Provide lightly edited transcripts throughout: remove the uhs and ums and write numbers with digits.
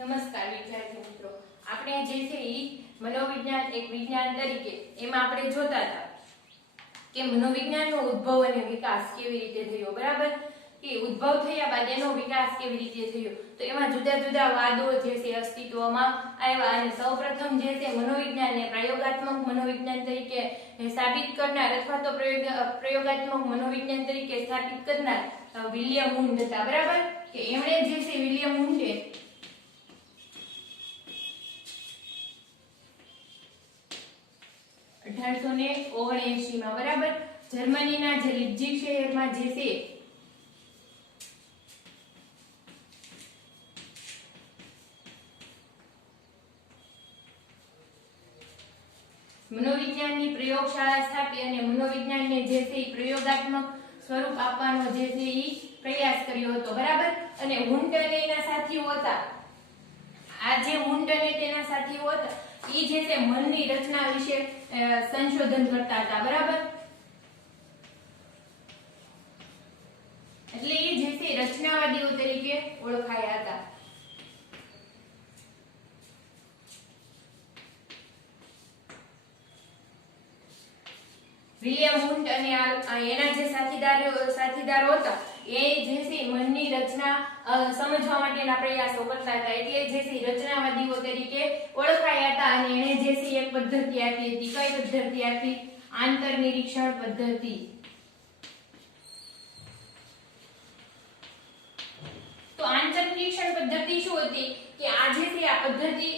નમસ્કાર વિદ્યાર્થી મિત્રો, આપણે જે છે એ મનોવિજ્ઞાન એક વિજ્ઞાન તરીકે એમાં આપણે જોતા હતા કે મનોવિજ્ઞાનનો ઉદ્ભવ અને વિકાસ કેવી રીતે થયો, બરાબર? કે ઉદ્ભવ થયા બાદ એનો વિકાસ કેવી રીતે થયો, તો એમાં જુદા જુદા વાદો જે છે અસ્તિત્વમાં આવ્યા અને સૌપ્રથમ જે છે મનોવિજ્ઞાનને પ્રયોગાત્મક મનોવિજ્ઞાન તરીકે સાબિત કરનાર અથવા તો પ્રયોગાત્મક મનોવિજ્ઞાન તરીકે સ્થાપિત કરનાર વિલિયમ વુન્ડ હતા, બરાબર? કે એમણે જે છે વિલિયમ વુન્ડે 1879 માં, બરાબર, જર્મનીના જે લીપ્ઝિગ શહેરમાં જે છે મનોવિજ્ઞાનની પ્રયોગશાળા સ્થાપી અને મનોવિજ્ઞાનને જે છે પ્રયોગાત્મક સ્વરૂપ આપવાનો જે છે એ પ્રયાસ કર્યો હતો, બરાબર? અને વુન્ડ અને એના સાથીઓ હતા, આ જે વુન્ડ અને તેના સાથીઓ હતા એ જે છે મનની રચના વિશે સંશોધન કરતા હતા, બરાબર? એટલે એ જે છે રચનાવાદીઓ તરીકે ઓળખાયા હતા. વિલિયમ વુન્ડ અને એના જે સાથીદારો હતા એ જે છે મનની રચના સમજવા માટેના પ્રયાસો કરતા હતા, એટલે જે છે રચનાવાદીઓ તરીકે ઓળખાયા હતા. અને એણે જે છે એક પદ્ધતિ આપી હતી. કઈ પદ્ધતિ આપી? આંતરનિરીક્ષણ પદ્ધતિ. તો આંતરનિરીક્ષણ પદ્ધતિ શું હતી કે આ જે છે આ પદ્ધતિ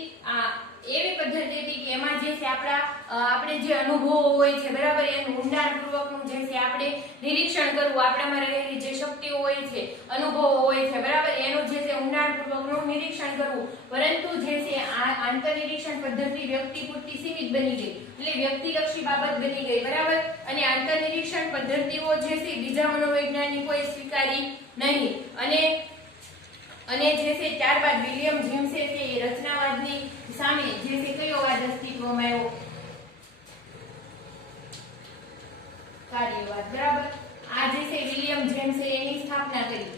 એવી પદ્ધતિ હતી કે એમાં જે છે આપણે જે અનુભવો હોય છે, બરાબર, એનું ઊંડાણપૂર્વકનું જે છે આપણે નિરીક્ષણ કરવું, આપણામાં રહેલી જે શક્તિઓ હોય છે, અનુભવો હોય છે, બરાબર, એનું જે છે ઊંડાણપૂર્વકનું નિરીક્ષણ કરવું. પરંતુ જે છે આ આંતરનિરીક્ષણ પદ્ધતિ વ્યક્તિ પૂરતી સીમિત બની ગઈ, એટલે વ્યક્તિલક્ષી બાબત બની ગઈ, બરાબર? અને આંતરનિરીક્ષણ પદ્ધતિઓ જે છે બીજા મનોવૈજ્ઞાનિકોએ સ્વીકારી નહીં. અને જે છે ત્યારબાદ વિલિયમ જેમ્સે છે એ રચનાવાદની સામે જે છે કયો વાદ અસ્તિત્વમાં આવ્યો? કાર્યવાદ, બરાબર? આ જે છે વિલિયમ જેમ્સે એની સ્થાપના કરી.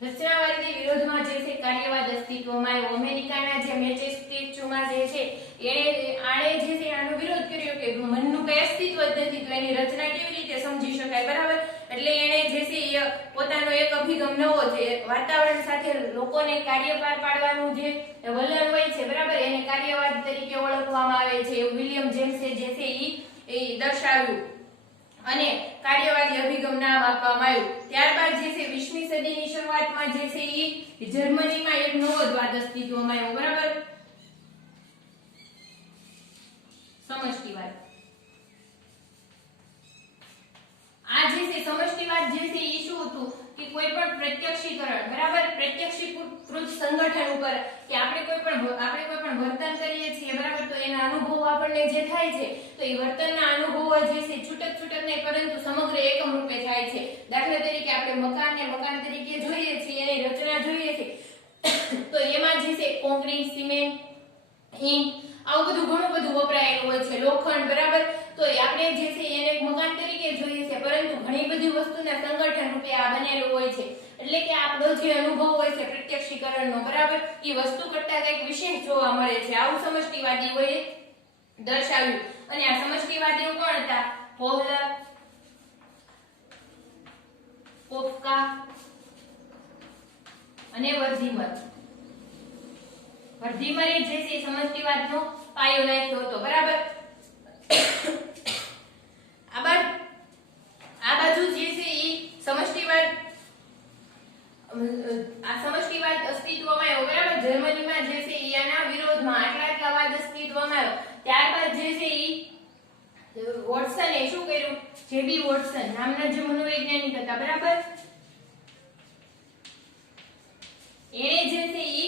રચનાવાદની વિરોધમાં જે છે કાર્યવાદ અસ્તિત્વમાં આવ્યો. અમેરિકાના જે મેસેચ્યુસેટ્સમાં જે છે આણે જે છે આનો વિરોધ કર્યો કે મનનું કઈ અસ્તિત્વ જ નથી, તો એની રચના કેવી રીતે સમજી શકાય, બરાબર? એટલે એણે જે છે પોતાનો એક અભિગમ નવો છે, વાતાવરણ સાથે લોકોને કાર્ય પાર પાડવાનું જે વલણ હોય છે, બરાબર, એને કાર્યવાદ તરીકે ઓળખવામાં આવે છે. એવું વિલિયમ જેમ્સે જે છે એ દર્શાવ્યું અને કાર્યવાદી અભિગમ નામ આપવામાં આવ્યું. ત્યારબાદ જે છે 20મી સદીની શરૂઆતમાં જે છે એ જર્મનીમાં એક નવો જ વાદ અસ્તિત્વમાં આવ્યો, બરાબર, સમષ્ટિવાદ. આ જે છે સમષ્ટિવાદ જે છે એ શું હતું કે કોઈ પણ પ્રત્યક્ષીકરણ, બરાબર, પ્રત્યક્ષીકૃત સંગઠન ઉપર કે આપણે કોઈ પણ વર્તન કરીએ છીએ, બરાબર, તો એના અનુભવો આપણને જે થાય છે તો એ વર્તનના અનુભવો જે છે છૂટક નહીં પરંતુ સમગ્ર એકમ રૂપે થાય છે. દાખલા તરીકે આપણે મકાન તરીકે જોઈએ છીએ, એની રચના જોઈએ છીએ, તો એમાં જે છે કોંક્રીટ, સિમેન્ટ, ઈંટ આવું ઘણું બધું વપરાયેલું હોય છે, લોખંડ, બરાબર. તો આપણે જે છે એને એક મકાન તરીકે જોઈએ છે, પરંતુ ઘણી બધી વસ્તુના સંગઠન રૂપે આ બનેલું હોય છે. એટલે કે આપણો જે અનુભવ હોય છે પ્રત્યક્ષીકરણનો, બરાબર, એ વસ્તુ કરતા કંઈક વિશેષ જોવા મળે છે. આવું સમષ્ટિવાદીઓએ દર્શાવ્યું. અને આ સમષ્ટિવાદીઓ કોણ હતા? હોલર, કોફકા અને વર્ધીમર. વર્ધીમરે જે છે સમષ્ટિવાદનો પાયો નાખ્યો હતો, બરાબર. આ બાજુ જે છે એ સમષ્ટિવાદ અસ્તિત્વમાં આવ્યો, બરાબર, જર્મનીમાં જે છે એના વિરોધમાં આટલા વાદ અસ્તિત્વમાં આવ્યો. ત્યારબાદ જે છે એ વોટસને શું કર્યું? જેબી વોટસન નામના જે મનોવૈજ્ઞાનિક હતા, બરાબર, એણે જે છે એ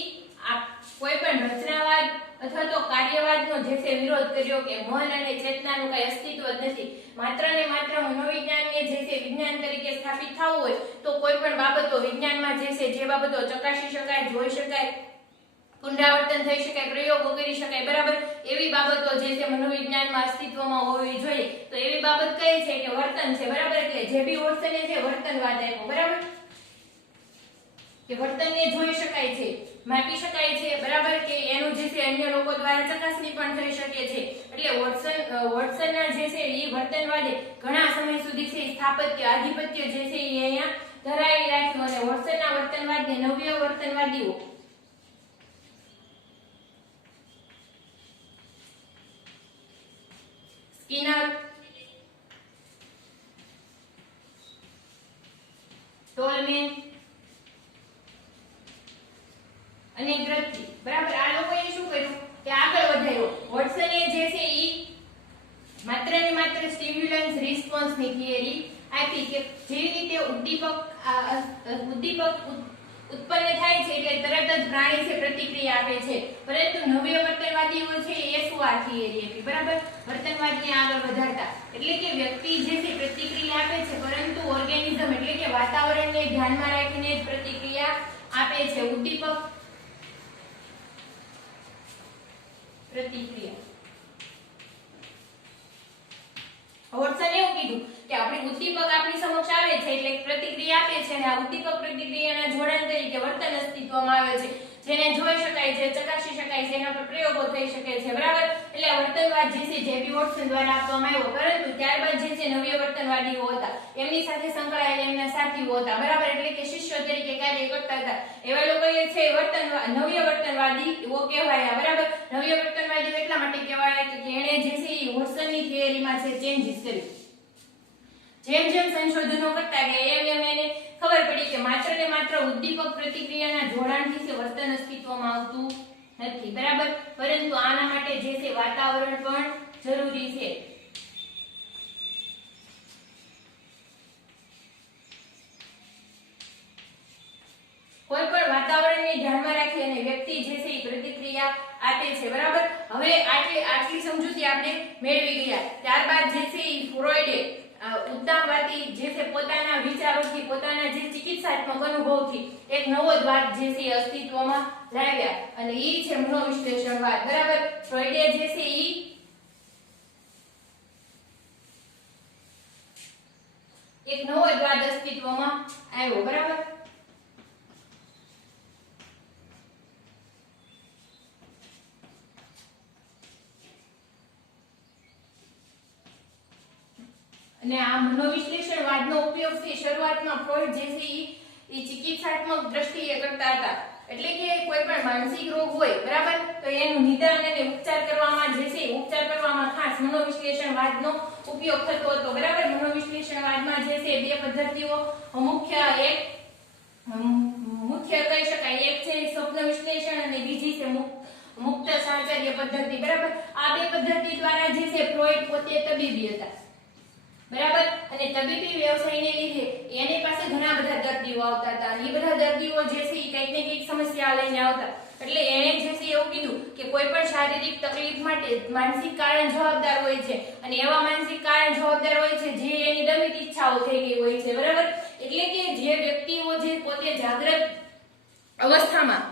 કોઈ પણ રચનાવાદ અથવા તો કાર્યવાદનો જે છે વિરોધ કર્યો કે મન અને ચેતનાનું કઈ અસ્તિત્વ જ નથી. માત્ર ને માત્ર મનોવિજ્ઞાનને જે છે વિજ્ઞાન તરીકે સ્થાપિત થવું હોય તો કોઈ પણ બાબતો વિજ્ઞાનમાં જે છે જે બાબતો ચકાસી શકાય, જોઈ શકાય, પુનરાવર્તન થઈ શકાય, પ્રયોગો કરી શકાય, બરાબર. એવી બાબતો જે છે મનોવિજ્ઞાનમાં અસ્તિત્વમાં હોવી જોઈએ. તો એવી બાબત કઈ છે કે વર્તન છે, બરાબર. એટલે જેબી વોટ્સને છે વર્તનવાદ આપ્યો, બરાબર, કે વર્તનને જોઈ શકાય છે, માપી શકાય છે, બરાબર, કે એનું જે છે અન્ય લોકો દ્વારા ચકાસણી પણ થઈ શકે છે. એટલે વોટ્સનના જે છે એ વર્તનવાદે ઘણા સમય સુધી છે સ્થાપત્ય આધિપત્ય જે છે એ અહીંયા ધરાવી રાખ્યું. અને વોટ્સનના વર્તનવાદને નવ્ય વર્તનવાદીઓ સ્કિનર, ટોલમેન અને ગ્રથી, બરાબર, આ લોકોએ શું કર્યું કે આગળ વધાર્યો. વોટ્સને જે છે ઈ માત્ર ને માત્ર સ્ટિમ્યુલન્સ રિસ્પોન્સ ની થિયરી આપી કે જેવી રીતે ઉદ્દીપક ઉત્પન્ન થાય છે એટલે તરત જ પ્રાણી છે પ્રતિક્રિયા આપે છે. પરંતુ નવ્ય વર્તનવાદીઓ છે એ શું આ થિયરી આપી, બરાબર, વર્તનવાદને આગળ વધારતા. એટલે કે વ્યક્તિ જે છે પ્રતિક્રિયા આપે છે પરંતુ ઓર્ગેનિઝમ એટલે કે વાતાવરણને ધ્યાનમાં રાખીને જ પ્રતિક્રિયા આપે છે. ઉદ્દીપક પ્રતિક્રિયા. વોટ્સને એવું કીધું કે આપણી ઉદ્દીપક આપણી સમક્ષ આવે છે એટલે પ્રતિક્રિયા આપે છે અને આ ઉદ્દીપક પ્રતિક્રિયાના જોડાણ તરીકે વર્તન અસ્તિત્વમાં આવે છે, જેને જોઈ શકાય છે, ચકાસી શકાય છે, એના પર પ્રયોગો થઈ શકે છે, બરાબર. એટલે વર્તનવાદ જે છે જેબી વોટ્સન દ્વારા આપવામાં આવ્યો. પરંતુ ત્યારબાદ જે છે નવ્ય વર્તનવાદીઓ હતા, એમની સાથે સંકળાયેલા એમના સાથીઓ હતા, બરાબર, એટલે કે શિષ્યો તરીકે કાર્ય કરતા હતા. એવા લોકો એ છે નવ્ય વર્તનવાદીઓ કહેવાયા, બરાબર. નવ્ય વર્તનવાદીઓ એટલા માટે કહેવાયા કે એણે જે છે એ વોટ્સનની થિયરીમાં છે ચેન્જીસ કરી. જેમ જેમ સંશોધનો કરતા ગયા એમ એમ એને ખબર પડી કે માત્ર ને માત્ર ઉદ્દીપક પ્રતિક્રિયાના જોડાણથી છે વર્તન અસ્તિત્વમાં આવતું નથી, બરાબર, પરંતુ આના માટે જે છે વાતાવરણ પણ જરૂરી છે. કોઈ પણ વાતાવરણને ધ્યાનમાં રાખી અને વ્યક્તિ જે છે એ પ્રતિક્રિયા આપે છે, બરાબર. હવે આટલી સમજૂતી આપણે મેળવી ગયા. ત્યારબાદ જે છે એ ફ્રોઈડે ઉદ્દામવાદી જે છે પોતાના વિચારોથી, પોતાના જે ચિકિત્સાત્મક અનુભવથી એક નવો જ વાદ જે છે અસ્તિત્વમાં લાવ્યા અને ઈ છે મનોવિશ્લેષણવાદ, બરાબર. ફ્રોઈડે જે છે ઈ એક નવો જ વાદ અસ્તિત્વમાં આવ્યો, બરાબર. અને આ મનોવિશ્લેષણવાદનો ઉપયોગ છે શરૂઆતમાં ફ્રોઈડ જે છે એ ચિકિત્સાત્મક દ્રષ્ટિએ કરતા હતા. એટલે કે કોઈ પણ માનસિક રોગ હોય, બરાબર, તો એનું નિદાન અને ઉપચાર કરવામાં જે છે ઉપચાર કરવામાં ખાસ મનોવિશ્લેષણવાદનો ઉપયોગ થતો હતો, બરાબર. મનોવિશ્લેષણવાદમાં જે છે બે પદ્ધતિઓ મુખ્ય કહી શકાય. એક છે સ્વપ્ન વિશ્લેષણ અને બીજી છે મુક્ત સાહચર્ય પદ્ધતિ, બરાબર. આ બે પદ્ધતિ દ્વારા જે છે ફ્રોઈડ પોતે તબીબી હતા, બરાબર, અને તબીબી વ્યવસાયને લીધે એની પાસે ઘણા બધા દર્દીઓ આવતા હતા. એ બધા દર્દીઓ જે છે એ કંઈક ને કંઈક સમસ્યા લઈને આવતા. એટલે એણે જે છે એવું કીધું કે કોઈ પણ શારીરિક તકલીફ માટે માનસિક કારણ જવાબદાર હોય છે અને એવા માનસિક કારણ જવાબદાર હોય છે જે એની દમિત ઈચ્છાઓ થઈ ગઈ હોય છે, બરાબર. એટલે કે જે વ્યક્તિઓ જે પોતે જાગ્રત અવસ્થામાં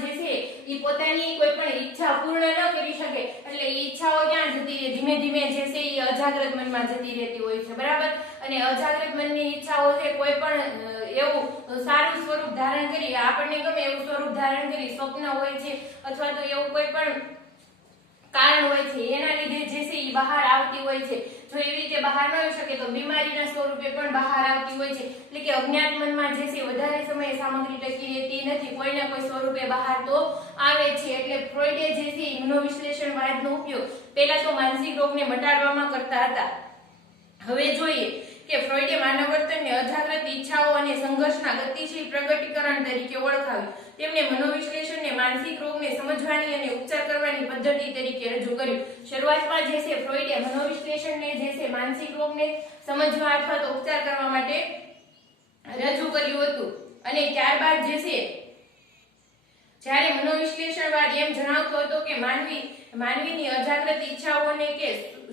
જે છે એ પોતાની કોઈ પણ ઈચ્છા પૂર્ણ ન કરી શકે એટલે એ ઈચ્છાઓ ક્યાં જતી રહે, ધીમે ધીમે જે છે એ અજાગ્રત મનમાં જતી રહેતી હોય છે, બરાબર. અને અજાગ્રત મનની ઈચ્છાઓ છે કોઈ પણ એવું સારું સ્વરૂપ ધારણ કરી, આપણને ગમે એવું સ્વરૂપ ધારણ કરી, સ્વપ્ન હોય છે અથવા તો એવું કોઈ પણ કારણ હોય છે એના લીધે જે છે એ બહાર આવતી હોય છે. જો એવી રીતે બહાર ન આવી શકે તો બીમારીના સ્વરૂપે પણ બહાર આવતી હોય છે. એટલે કે અજ્ઞાત મનમાં જે છે વધારે સમય સામગ્રી ટકી રહેતી નથી, કોઈના કોઈ સ્વરૂપે બહાર તો આવે છે. એટલે ફ્રોઈડે જે છે મનોવિશ્લેષણવાદનો ઉપયોગ પહેલા તો માનસિક રોગને મટાડવામાં કરતા હતા. હવે જોઈએ કે ફ્રોઈડે માનવ વર્તનને અજાગ્રત ઈચ્છાઓ અને સંઘર્ષના ગતિશીલ પ્રગટીકરણ તરીકે ઓળખાવ્યું. તેમણે મનોવિશ્લેષણને માનસિક રોગને સમજવાની અને ઉપચાર કરવાની પદ્ધતિ તરીકે રજૂ કર્યું. શરૂઆતમાં જે છે ફ્રોઈડે મનોવિશ્લેષણને જે છે માનસિક રોગને સમજવા અથવા તો ઉપચાર કરવા માટે રજૂ કર્યું હતું. અને ત્યારબાદ જે છે જ્યારે મનોવિશ્લેષણવાદ એમ જણાવતો હતો કે માનવી માનવીની અજાગ્રત ઈચ્છાઓને કે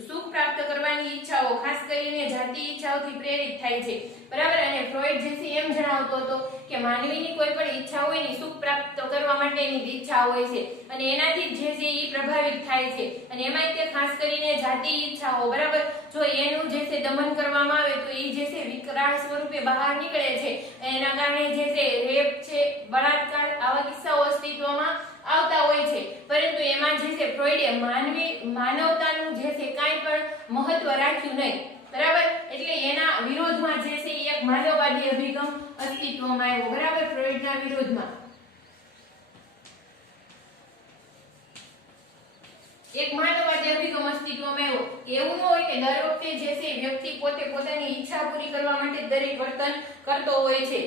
સુખ પ્રાપ્ત કરવાની ઈચ્છાઓ ખાસ કરીને જાતિ ઈચ્છાઓથી પ્રેરિત થાય છે, બરાબર. અને ફ્રોઈડ જે છે એમ જણાવતો હતો કે માનવીની કોઈ પણ ઈચ્છા હોય ને સુખ પ્રાપ્ત કરવા માટેની ઈચ્છા હોય છે અને એનાથી જે છે એ પ્રભાવિત થાય છે અને એમાં તે ખાસ કરીને જાતિ ઈચ્છાઓ, બરાબર. જો એનું જે છે દમન કરવામાં આવે તો એ જે છે વિકરાળ સ્વરૂપે બહાર નીકળે છે. એના કારણે જે છે રેપ છે, બળાત્કાર, આવા કિસ્સાઓ અસ્તિત્વમાં આવતા હોય છે. પરંતુ એમાં જે છે ફ્રોઈડે માનવતાનું જે છે કાંઈ પણ મહત્વ રાખ્યું નહીં, બરાબર. એટલે એના વિરોધમાં જે છે એક માનવવાદી અભિગમ અસ્તિત્વમાં આવ્યો, બરાબર. ફ્રોઈડના વિરોધમાં એક માનવવાદી અભિગમ અસ્તિત્વમાં આવ્યો. એવું ન હોય કે દર વખતે જે છે વ્યક્તિ પોતે પોતાની ઈચ્છા પૂરી કરવા માટે દરેક વર્તન કરતો હોય છે.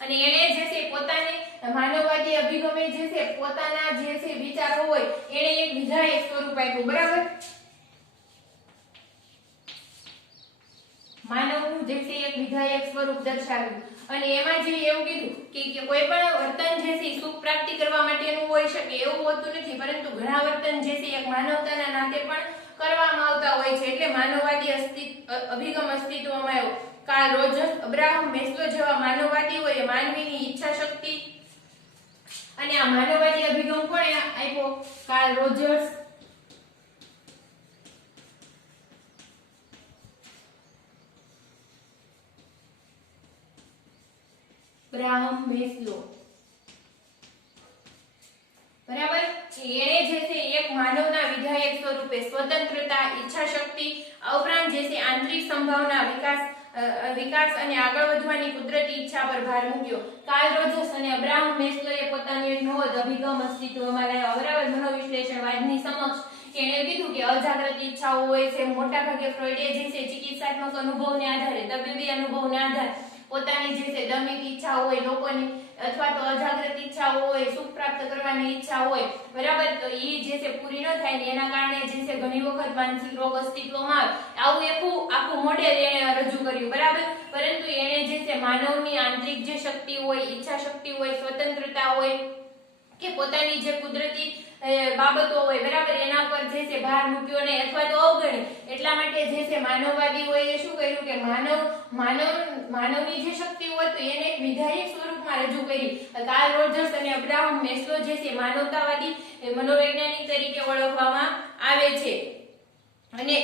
અને એને જે છે પોતાને માનવવાદી અભિગમે જે છે પોતાના જે છે વિચારો હોય એને એક વિધાયક સ્વરૂપ આપ્યું, બરાબર. માનવનું જે છે એક વિધાયક સ્વરૂપ દર્શાવ્યું અને એમાં જે એવું કીધું કે કોઈ પણ વર્તન જે છે સુખ પ્રાપ્તિ કરવા માટેનું હોઈ શકે એવું હોતું નથી, પરંતુ ઘણા વર્તન જે છે એક માનવતાના નાતે પણ કરવામાં આવતા હોય છે. એટલે માનવવાદી અભિગમ અસ્તિત્વમાં આવ્યો. કાર્લ રોજર્સ, અબ્રાહમ મેસ્લો જેવા માનવવાદીઓએ માનવીની ઈચ્છા શક્તિ અને આ માનવવાદી અભિગમ કોણે આપ્યો? કાર્લ રોજર્સ, અબ્રાહમ મેસ્લો, બરાબર. એને જે છે એક માનવના વિધાયક સ્વરૂપે સ્વતંત્રતા, ઈચ્છા શક્તિ, આ ઉપરાંત જે છે આંતરિક સંભાવના, વિકાસ અને આગળ વધવાની કુદરતી ઈચ્છા પર ભાર મૂક્યો. કાર્લ રોજર્સ અને અબ્રાહમ મેસ્લોએ પોતાનો એક નવો અભિગમ અસ્તિત્વમાં લાવ્યો, બરાબર. મનોવિશ્લેષણવાદની સમક્ષ એણે કીધું કે અજાગ્રત ઈચ્છાઓ હોય છે. મોટાભાગે ફ્રોઈડે જે છે ચિકિત્સાત્મક અનુભવને આધારે, તબીબી અનુભવને આધારે પોતાની જે છે દમિક ઈચ્છા હોય લોકોની અથવા તો અજાગ્રત ઈચ્છાઓ હોય, સુખ પ્રાપ્ત કરવાની ઈચ્છા હોય, બરાબર. તો એ જે છે પૂરી ન થાય ને એના કારણે જે છે ઘણી વખત માનસિક રોગ અસ્તિત્વમાં આવે. આખું મોડેલ એને રજૂ કર્યું, બરાબર. પરંતુ એને જે છે માનવની આંતરિક જે શક્તિ હોય, ઈચ્છા શક્તિ હોય, સ્વતંત્રતા હોય કે પોતાની જે કુદરતી બાબતો હોય, બરાબર, એના પર જે છે ભાર મૂક્યો નહીં અથવા તો અવગણી. એટલા માટે જે છે માનવવાદીઓએ શું કર્યું કે માનવની જે શક્તિ હોય તો એને એક વિધાયક સ્વરૂપમાં રજૂ કરી. કાર્લ રોજર્સ અને અબ્રાહમ મેસ્લો જે છે માનવતાવાદી મનોવૈજ્ઞાનિક તરીકે ઓળખવામાં આવે છે અને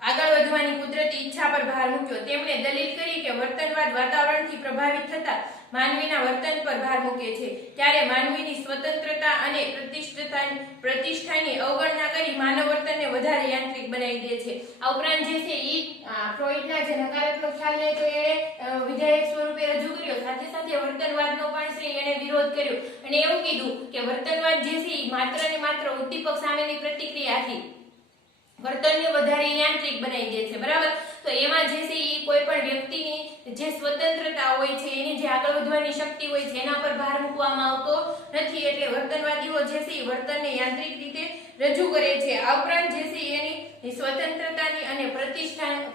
આગળ વધવાની કુદરતી ઈચ્છા પર ભાર મૂક્યો. તેમણે દલીલ કરી કે વર્તનવાદ વાતાવરણથી પ્રભાવિત થતા માનવીના વર્તન પર ભાર મૂકે છે, ત્યારે માનવીની સ્વતંત્રતા અને પ્રતિષ્ઠાની અવગણના કરી માનવ વર્તનને વધારે યાંત્રિક બનાવી દે છે. આ ઉપરાંત જે છે ફ્રોઈડના જે નકારાત્મક ખ્યાલને તો એણે વિધાયક સ્વરૂપે રજૂ કર્યો, સાથે સાથે વર્તનવાદનો પણ છે એણે વિરોધ કર્યો અને એવું કીધું કે વર્તનવાદ જે છે માત્ર ને માત્ર ઉદ્દીપક સામેની પ્રતિક્રિયાથી વર્તનને વધારે યાંત્રિક બનાવી દે છે, બરાબર. તો એમાં જે છે એ કોઈ પણ વ્યક્તિની જે સ્વતંત્રતા હોય છે, એની જે આગળ વધવાની શક્તિ હોય છે એના પર ભાર મૂકવામાં આવતો નથી. એટલે વર્તનવાદીઓ જે છે એ વર્તનને યાંત્રિક રીતે રજૂ કરે છે. આ ઉપરાંત જે છે એની સ્વતંત્રતાની અને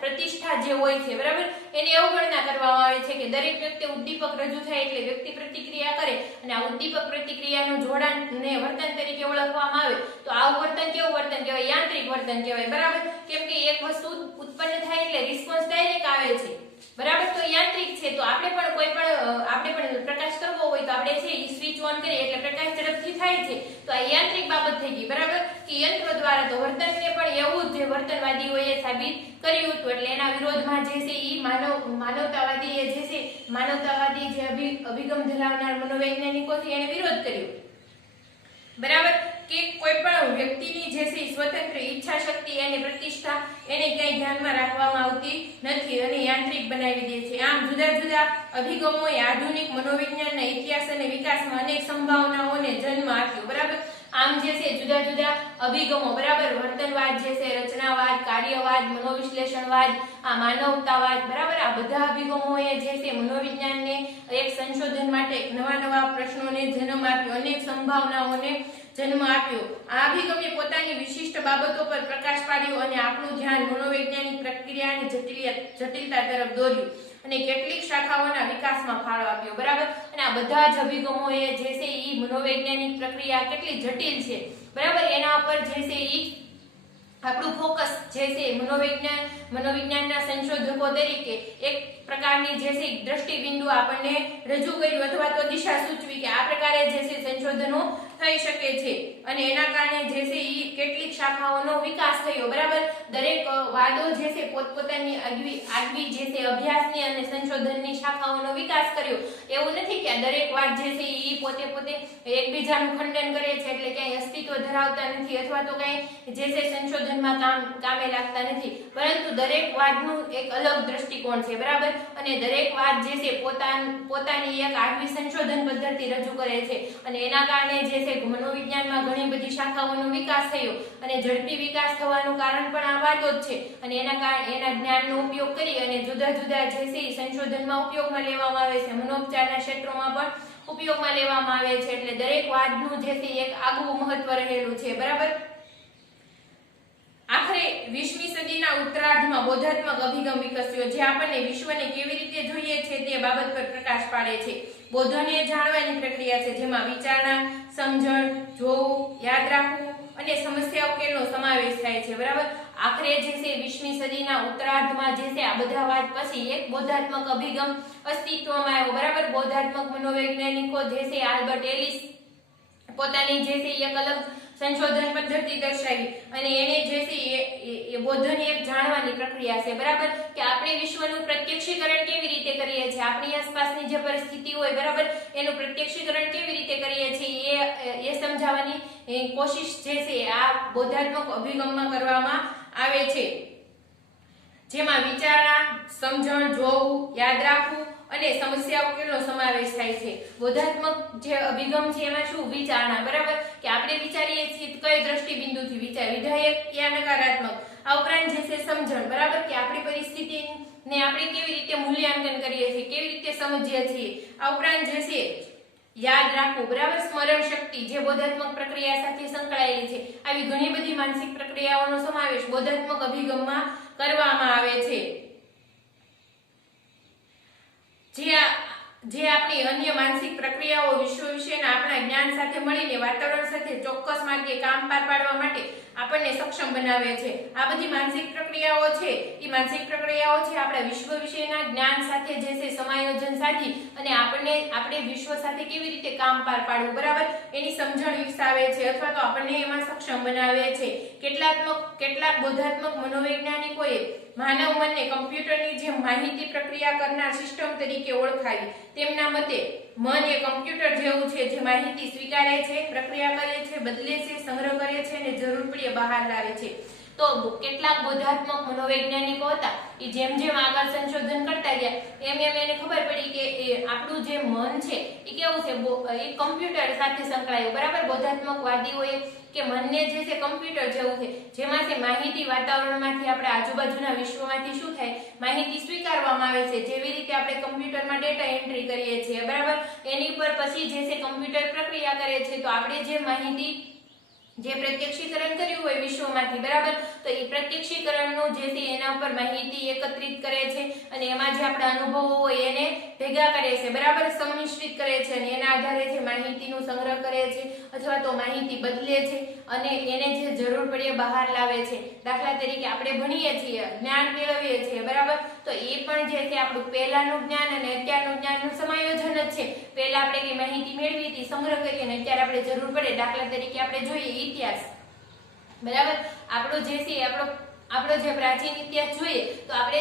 પ્રતિષ્ઠા જે હોય છે, બરાબર, એની અવગણના કરવામાં આવે છે કે દરેક વ્યક્તિ ઉદ્દીપક રજૂ થાય એટલે વ્યક્તિ પ્રતિક્રિયા કરે અને આ ઉદ્દીપક પ્રતિક્રિયાનું જોડાણને વર્તન તરીકે ઓળખવામાં આવે. તો આવું વર્તન કેવું વર્તન કહેવાય? યાંત્રિક વર્તન કહેવાય, બરાબર. કેમ કે એક વસ્તુ ઉત્પન્ન થાય એટલે રિસ્પોન્સ ડાયરેક્ટ આવે છે, બરાબર. તો યાંત્રિક છે. તો આપણે પણ પ્રકાશ કરવો હોય તો આપણે છે એ સ્વિચ ઓન કરીએ એટલે પ્રકાશ ઝડપથી થાય છે. તો આ યાંત્રિક બાબત થઈ ગઈ, બરાબર, કે યંત્રો દ્વારા. તો વર્તનને પણ એવું જ વર્તનવાદીઓએ સાબિત કર્યું હતું. એટલે એના વિરોધમાં જે છે એ માનવતાવાદી જે અભિગમ ધરાવનાર મનોવૈજ્ઞાનિકો છે એને વિરોધ કર્યો, બરાબર. કે કોઈ પણ વ્યક્તિની જે છે સ્વતંત્ર ઈચ્છા શક્તિ અને પ્રતિષ્ઠા એને ક્યાંય ધ્યાનમાં રાખવામાં આવતી નથી અને યાંત્રિક બનાવી દે છે. આમ જુદા જુદા અભિગમોએ આધુનિક મનોવિજ્ઞાનના ઇતિહાસ અને વિકાસમાં અનેક સંભાવનાઓને જન્મ આપ્યો, બરાબર. આમ જે છે જુદા જુદા અભિગમો, બરાબર, વર્તનવાદ જે છે, રચનાવાદ, કાર્યવાદ, મનોવિશ્લેષણવાદ, આ માનવતાવાદ, બરાબર, આ બધા અભિગમોએ જે છે મનોવિજ્ઞાનને એક સંશોધન માટે નવા પ્રશ્નોને જન્મ આપ્યો, અનેક સંભાવનાઓને જન્મ આપ્યો. આ અભિગમે પોતાની વિશિષ્ટ બાબતો પર પ્રકાશ પાડ્યો અને આપણું ધ્યાન મનોવૈજ્ઞાનિક પ્રક્રિયાની જટિલતા તરફ દોર્યું. અને કેટલીક શાખાઓના વિકાસમાં ફાળો આપ્યો, બરાબર. અને આ બધા જ અભિગમોએ જે છે એ મનોવૈજ્ઞાનિક પ્રક્રિયા કેટલી જટિલ છે, બરાબર, એના ઉપર જે છે એ આપણું ફોકસ જે છે મનોવિજ્ઞાનના સંશોધકો તરીકે એક પ્રકારની જે છે દ્રષ્ટિબિંદુ આપણને રજૂ કર્યું અથવા તો દિશા સૂચવી કે આ પ્રકારે જે છે સંશોધનો થઈ શકે છે અને એના કારણે જે છે એ કેટલીક શાખાઓનો વિકાસ થયો, બરાબર. દરેક વાદો જે છે પોતપોતાની આગવી જે છે અભ્યાસની અને સંશોધનની શાખાઓનો વિકાસ કર્યો. એવું નથી કે દરેક વાત જે છે એ પોતે એકબીજાનું ખંડન કરે છે એટલે ક્યાંય અસ્તિત્વ ધરાવતા નથી અથવા તો કંઈ જે છે સંશોધનમાં કામે લાગતા નથી, પરંતુ દરેક વાતનું એક અલગ દ્રષ્ટિકોણ છે, બરાબર. અને દરેક વાત જે છે પોતાની એક આગવી સંશોધન પદ્ધતિ રજૂ કરે છે અને એના કારણે જે છે મનોવિજ્ઞાનમાં ઘણી બધી શાખાઓનો વિકાસ થયો અને ઝડપી વિકાસ થવાનું કારણ પણ આ વાતો જ છે અને એના કારણે એના જ્ઞાનનો ઉપયોગ કરી અને જુદા જુદા જે છે સંશોધનમાં ઉપયોગમાં લેવામાં આવે છે, મનોપચારના ક્ષેત્રોમાં પણ ઉપયોગમાં લેવામાં આવે છે. એટલે દરેક વાતનું જે છે એક આગવું મહત્વ રહેલું છે, બરાબર. આખરે 20મી સદીના ઉત્તરાર્ધમાં બોધાત્મક અભિગમ વિકસ્યો જે આપણને વિશ્વને કેવી રીતે જોઈએ છે તે બાબત પર પ્રકાશ પાડે છે. બોધોને જાણવાની પ્રક્રિયા છે જેમાં વિચારણા, સમજણ, જોવું, યાદ રાખવું અને સમસ્યા ઉકેલનો સમાવેશ થાય છે, બરાબર. આખરે જે છે 20મી સદીના ઉત્તરાર્ધમાં જે છે આ બધા વાત પછી એક બોધાત્મક અભિગમ અસ્તિત્વમાં આવ્યો, બરાબર. બોધાત્મક મનોવૈજ્ઞાનિકો જે છે આલ્બર્ટ એલિસ પોતાની જે છે એક અલગ સંશોધન પદ્ધતિ દર્શાવી અને એને જે છે એ બોધની એક જાણવાની પ્રક્રિયા છે, બરાબર. કે આપણે વિશ્વનું પ્રત્યક્ષીકરણ કેવી રીતે કરીએ છીએ, આપણી આસપાસની જે પરિસ્થિતિ હોય, બરાબર, એનું પ્રત્યક્ષીકરણ કેવી રીતે કરીએ છીએ એ સમજાવવાની કોશિશ જે છે આ બોધાત્મક અભિગમમાં કરવામાં આવે છે, જેમાં વિચારણા, સમજણ, જોવું, યાદ રાખવું અને સમસ્યા ઉકેલનો સમાવેશ થાય છે. બોધાત્મક જે અભિગમ છે એમાં શું વિચારણા, બરાબર, કે આપણે વિચારીએ છીએ કઈ દ્રષ્ટિબિંદુથી વિધાયક યા નકારાત્મક. આ ઉપરાંત જે છે સમજણ, બરાબર, કે આપણી પરિસ્થિતિને આપણે કેવી રીતે મૂલ્યાંકન કરીએ છીએ, કેવી રીતે સમજીએ છીએ. આ ઉપરાંત જે છે યાદ રાખવું, બરાબર, સ્મરણ શક્તિ જે બોધાત્મક પ્રક્રિયા સાથે સંકળાયેલી છે. આવી ઘણી બધી માનસિક પ્રક્રિયાઓનો સમાવેશ બોધાત્મક અભિગમમાં કરવામાં આવે છે. જે આપણી અન્ય માનસિક પ્રક્રિયાઓ વિશ્વ વિશેના આપણા જ્ઞાન સાથે મળીને વાતાવરણ સાથે ચોક્કસ માર્ગે કામ પાર પાડવા માટે આપણને સક્ષમ બનાવે છે. આ બધી માનસિક પ્રક્રિયાઓ છે એ માનસિક પ્રક્રિયાઓ છે આપણા વિશ્વ વિશેના જ્ઞાન સાથે જે છે સમાયોજન સાધી અને આપણે વિશ્વ સાથે કેવી રીતે કામ પાર પાડવું, બરાબર, એની સમજણ વિકસાવે છે અથવા તો આપણને એમાં સક્ષમ બનાવે છે. કેટલાક બોધાત્મક મનોવૈજ્ઞાનિકોએ માનવ મનને કમ્પ્યુટરની જેમ માહિતી પ્રક્રિયા કરનાર સિસ્ટમ તરીકે ઓળખાવી. તેમના મતે મન એ કમ્પ્યુટર જેવું છે જે માહિતી સ્વીકારે છે, પ્રક્રિયા કરે છે, બદલે છે, સંગ્રહ કરે છે અને જરૂર પડે બહાર લાવે છે. તો કેટલાક બોધાત્મક મનોવૈજ્ઞાનિકો હતા એ જેમ આગળ સંશોધન કરતા ગયા એમ એને ખબર પડી કે આપણું જે મન છે એ કેવું છે, એ કમ્પ્યુટર સાથે સંકળાયું, બરાબર. બોધાત્મકવાદીઓએ કે મનને જે છે કમ્પ્યુટર જેવું છે જેમાંથી માહિતી વાતાવરણમાંથી આપણે આજુબાજુના વિશ્વમાંથી શું થાય માહિતી સ્વીકારવામાં આવે છે, જેવી રીતે આપણે કમ્પ્યુટરમાં ડેટા એન્ટ્રી કરીએ છીએ, બરાબર. એની પર પછી જે છે કમ્પ્યુટર પ્રક્રિયા કરે છે તો આપણે જે માહિતી જે પ્રત્યક્ષીકરણ કર્યું હોય વિશ્વમાંથી, બરાબર, તો એ પ્રત્યક્ષીકરણનું જે છે એના ઉપર માહિતી એકત્રિત કરે છે અને એમાં જે આપણા અનુભવો હોય એને ભેગા કરે છે, બરાબર, સંમિશ્રિત કરે છે અને એના આધારે જે માહિતીનું સંગ્રહ કરે છે અથવા તો માહિતી બદલે છે અને એને જે જરૂર પડે બહાર લાવે છે. દાખલા તરીકે આપણે ભણીએ છીએ, જ્ઞાન મેળવીએ છીએ, બરાબર, તો એ પણ જે છે આપણું પહેલાનું જ્ઞાન અને અત્યારનું જ્ઞાનનું સમાયોજન જ છે. પહેલા આપણે કઈ માહિતી મેળવી હતી, સંગ્રહ કરી અને અત્યારે આપણે જરૂર પડે, દાખલા તરીકે આપણે જોઈએ ઇતિહાસ, બરાબર, આપણો જે છે આપણો જે પ્રાચીન ઇતિહાસ જોઈએ તો આપણે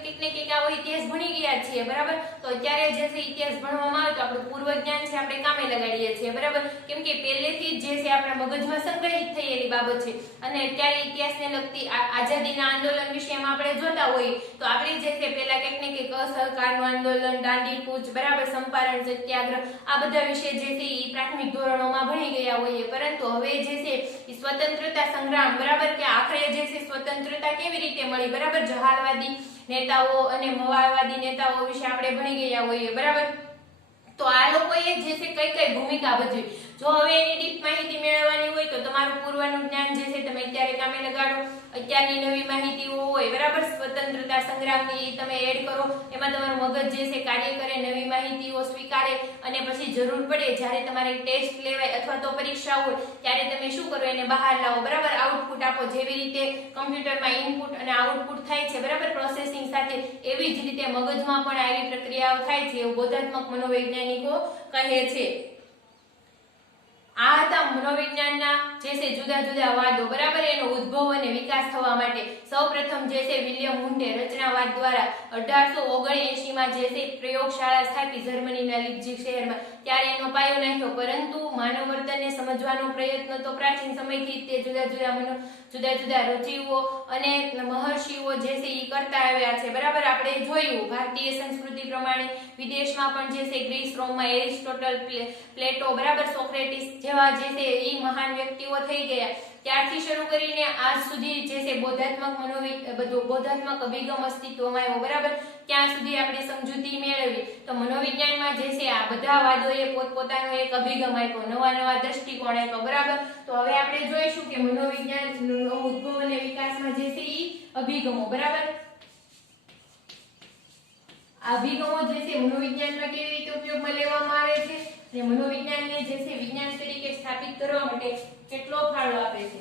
કંઈક ને કંઈક આવો ઇતિહાસ ભણી ગયા છીએ, બરાબર. તો અત્યારે જે છે ઇતિહાસ ભણવામાં આવે તો આપણું પૂર્વ જ્ઞાન છે આપણે કામે લગાડીએ છીએ, બરાબર, કેમ કે પહેલેથી જ જે છે આપણા મગજમાં સંગ્રહિત થયેલી બાબત છે અને અત્યારે ઇતિહાસને લગતી આઝાદીના આંદોલન વિષયમાં આપણે જોતા હોઈએ તો આપણે જે છે પહેલા કંઈક ને કંઈક અસહકારનું આંદોલન, દાંડી કૂચ, બરાબર, ચંપારણ સત્યાગ્રહ આ બધા વિશે જે છે એ પ્રાથમિક ધોરણોમાં ભણી ગયા હોઈએ, પરંતુ હવે જે છે એ સ્વતંત્રતા સંગ્રામ, બરાબર, કે આખરે જે છે સ્વતંત્રતા કેવી રીતે મળી, બરાબર, જહાલવાદી નેતાઓ અને મવાળવાદી નેતાઓ વિશે આપણે ભણી ગયા હોઈએ, બરાબર. તો આ લોકોએ જે છે કઈ કઈ ભૂમિકા ભજવી. જો હવે એની ડીપ માહિતી મેળવવાની હોય તો તમારું પૂર્વનું જ્ઞાન જે છે તમે અત્યારે કામે લગાડો. અત્યારની નવી માહિતીઓ હોય બરાબર, સ્વતંત્રતા સંગ્રામની તમે એડ કરો, એમાં તમારું મગજ જે છે કાર્ય કરે, નવી માહિતીઓ સ્વીકારે અને પછી જરૂર પડે જ્યારે તમારે ટેસ્ટ લેવાય અથવા તો પરીક્ષા હોય ત્યારે તમે શું કરો, એને બહાર લાવો બરાબર, આઉટપુટ આપો. જેવી રીતે કમ્પ્યુટરમાં ઇનપુટ અને આઉટપુટ થાય છે બરાબર પ્રોસેસિંગ સાથે, એવી જ રીતે મગજમાં પણ આવી પ્રક્રિયાઓ થાય છે એવું બોધાત્મક મનોવૈજ્ઞાનિકો કહે છે. આ હતા મનોવિજ્ઞાનના જે છે જુદા જુદા વાદો બરાબર, એનો ઉદ્ભવ અને વિકાસ થવા માટે સૌપ્રથમ જે છે વિલિયમ હુન્ટે રચનાવાદ દ્વારા 1879 માં જે છે પ્રયોગશાળા સ્થાપી જર્મનીના લીપ્ઝિગ શહેરમાં, ત્યારે એનો પાયો નાખ્યો. પરંતુ માનવ વર્તનને સમજવાનો પ્રયત્ન તો પ્રાચીન સમયથી તે જુદા જુદા રચીઓ અને મહર્ષિઓ જે છે એ કરતા આવ્યા છે બરાબર. આપણે જોયું ભારતીય સંસ્કૃતિ પ્રમાણે વિદેશમાં પણ જે છે ગ્રીસ, રોમમાં એરિસ્ટોટલ, પ્લેટો બરાબર, સોક્રેટિસ જેવા જે છે એ મહાન વ્યક્તિઓ થઈ ગયા. ત્યારથી શરૂ કરીને આજ સુધી જે છે બોધાત્મક અભિગમ અસ્તિત્વમાં આવ્યો બરાબર. ત્યાં સુધી આપણે સમજૂતી મેળવી. તો મનોવિજ્ઞાનમાં જે છે આ બધા વાદોએ પોતપોતાનો એક અભિગમ આપ્યો, નવા દ્રષ્ટિકોણ આપ્યો બરાબર. તો હવે આપણે જોઈશું કે મનોવિજ્ઞાનનો ઉદ્ભવ અને વિકાસમાં જે છે એ અભિગમો બરાબર. અભિગમો જે છે મનોવિજ્ઞાનમાં કેવી રીતે ઉપયોગમાં લેવામાં આવે છે અને મનોવિજ્ઞાનને જે છે વિજ્ઞાન તરીકે સ્થાપિત કરવા માટે કેટલો ફાળો આપે છે.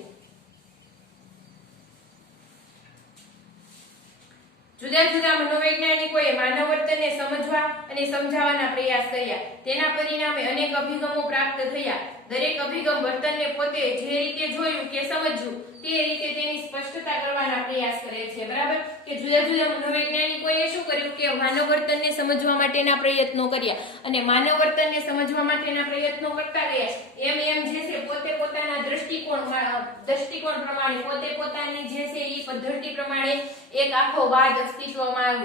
જુદા જુદા મનોવૈજ્ઞાનિકોએ માનવ વર્તનને સમજવા અને સમજાવવાના પ્રયાસ કર્યા. તેના પરિણામે અનેક અભિગમો પ્રાપ્ત થયા. દરેક અભિગમ વર્તનને પોતે જે રીતે જોયું કે સમજવું તે રીતે તેની સ્પષ્ટતા કરવાના પ્રયાસ કરે છે બરાબર. કે જુદા જુદા મનોવૈજ્ઞાનિકોએ શું કર્યું કે માનવ વર્તનને સમજવા માટેના પ્રયત્નો કર્યા અને માનવ વર્તનને સમજવા માટેના પ્રયત્નો કરતા ગયા. એમ જે છે પોતે પોતાના દ્રષ્ટિકોણ પ્રમાણે, પોતે પોતાની જે છે એ પદ્ધતિ પ્રમાણે એક આખો વાદ અસ્તિત્વમાં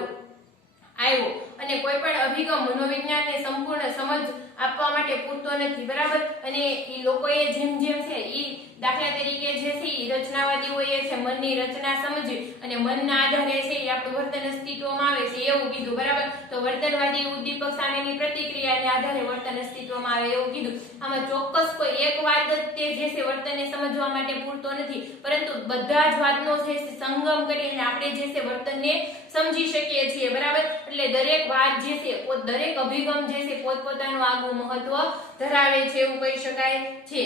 આવ્યો અને કોઈ પણ અભિગમ મનોવિજ્ઞાનને સંપૂર્ણ સમજ આપવા માટે પૂરતો નથી બરાબર. અને એ લોકોએ જેમ છે એ દાખલા તરીકે જે છે એ રચનાવાદીઓએ છે મનની રચના સમજી અને મનના આધારે છે એ આપણું વર્તન અસ્તિત્વમાં આવે છે એવું કીધું બરાબર. તો વર્તનવાદી ઉદ્દીપક સામેની પ્રતિક્રિયાને આધારે વર્તન અસ્તિત્વમાં આવે એવું કીધું. આમાં ચોક્કસ કોઈ એક વાદ જ તે જે છે વર્તનને સમજવા માટે પૂરતો નથી, પરંતુ બધા જ વાદનો છે સંગમ કરીને આપણે જે છે વર્તનને સમજી શકીએ છીએ બરાબર. એટલે દરેક વાદ જે છે દરેક અભિગમ જે છે પોતપોતાનું આગવું મહત્વ ધરાવે છે એવું કહી શકાય છે.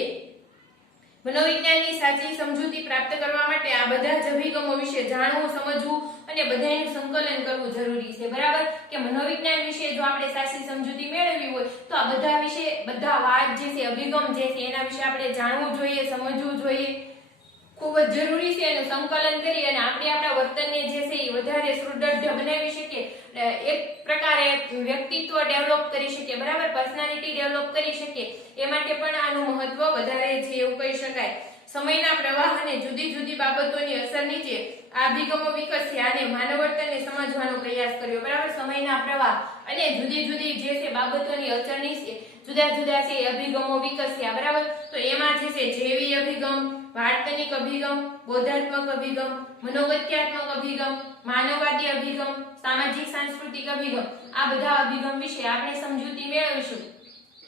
મનોવિજ્ઞાનની સાચી સમજૂતી પ્રાપ્ત કરવા માટે આ બધા જ અભિગમો વિશે જાણવું, સમજવું અને બધાનું સંકલન કરવું જરૂરી છે બરાબર. કે મનોવિજ્ઞાન વિશે જો આપણે સાચી સમજૂતી મેળવવી હોય તો આ બધા વિશે, બધા વાદ જે છે અભિગમ જે છે એના વિશે આપણે જાણવું જોઈએ, સમજવું જોઈએ, ખૂબ જ જરૂરી છે. એનું સંકલન કરી અને આપણે આપણા વર્તનને જે છે એ વધારે સુદૃઢ બનાવી શકીએ, એક પ્રકારે વ્યક્તિત્વ ડેવલપ કરી શકીએ બરાબર, પર્સનાલિટી ડેવલપ કરી શકીએ. એ માટે પણ આનું મહત્વ વધારે છે એવું કહી શકાય. સમયના પ્રવાહ અને જુદી જુદી બાબતોની અસર નીચે આ અભિગમો વિકસ્યા અને માનવ વર્તનને સમજવાનો પ્રયાસ કર્યો બરાબર. સમયના પ્રવાહ અને જુદી જુદી જે છે બાબતોની અસર નીચે જુદા જુદા છે અભિગમો વિકસ્યા બરાબર. તો એમાં જે છે જૈવી અભિગમ, વાર્તનિક અભિગમ, બોધાત્મક અભિગમ, મનોવૈજ્ઞાત્મક અભિગમ, માનવવાદી અભિગમ, સામાજિક સાંસ્કૃતિક અભિગમ, આ બધા અભિગમ વિશે આપણે સમજૂતી મેળવીશું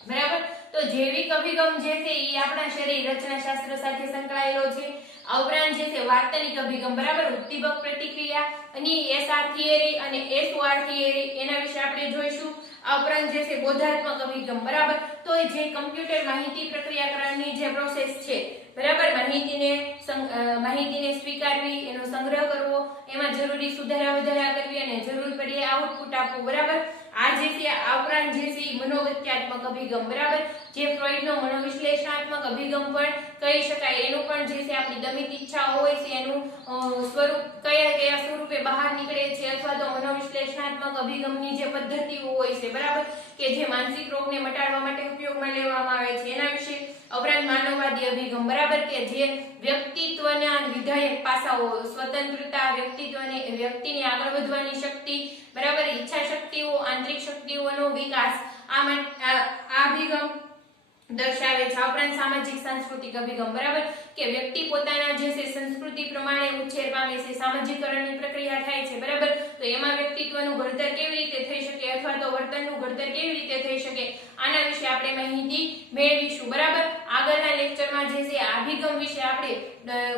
બરાબર. તો જૈવિક અભિગમ જે છે એ આપણા શરીર રચનાશાસ્ત્ર સાથે સંકળાયેલો છે. આ ઉપરાંત જે છે વાર્તનિક અભિગમ બરાબર, ઉદ્દીપક પ્રતિક્રિયા અને એસઆર થિયરી અને એસઓઆર થિયરી એના વિશે આપણે જોઈશું. આ ઉપરાંત જે છે બોધાત્મક અભિગમ બરાબર, તો જે કમ્પ્યુટર માહિતી પ્રક્રિયાકરણની જે પ્રોસેસ છે બરાબર, માહિતીને સ્વીકારવી, એનો સંગ્રહ કરવો, એમાં જરૂરી સુધારા વધારા કરવી અને જરૂર પડે આઉટપુટ આપવું બરાબર. આ જે છે આ ઉપરાંત જે છે મનોવૈજ્ઞાત્મક અભિગમ બરાબર, જે ફ્રોઈડનો મનોવિશ્લેષણાત્મક અભિગમ પણ કહી શકાય. એનું પણ જે છે આપણી દમિત ઈચ્છાઓ હોય છે એનું સ્વરૂપ કયા સ્વરૂપે બહાર નીકળે છે, અથવા તો મનોવિશ્લેષણાત્મક અભિગમની જે પદ્ધતિઓ હોય છે બરાબર, કે જે માનસિક રોગને મટાડવા માટે ઉપયોગમાં લેવામાં આવે છે એના વિશે. ઉપરાંત માનવવાદી અભિગમ બરાબર, કે જે વ્યક્તિત્વના વિધાયક પાસાઓ, સ્વતંત્રતા, વ્યક્તિની આગળ વધવાની શક્તિ બરાબર, ઈચ્છા શક્તિઓ, આંતરિક શક્તિઓનો વિકાસ, આ અભિગમ દર્શાવે છે. આ ઉપરાંત સામાજિક સાંસ્કૃતિક અભિગમ બરાબર, કે વ્યક્તિ પોતાના જે છે સંસ્કૃતિ પ્રમાણે ઉછેર પામે છે, સામાજિકરણની પ્રક્રિયા થાય છે બરાબર. તો એમાં વ્યક્તિત્વનું ઘડતર કેવી રીતે થઈ શકે અથવા તો વર્તનનું ઘડતર કેવી રીતે થઈ શકે, આપણે માહિતી મેળવીશું બરાબર આગળના લેક્ચરમાં જે છે આ અભિગમ વિશે આપણે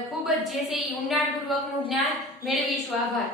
ખૂબ જ જે છે ઊંડાણપૂર્વકનું જ્ઞાન મેળવીશું આભાર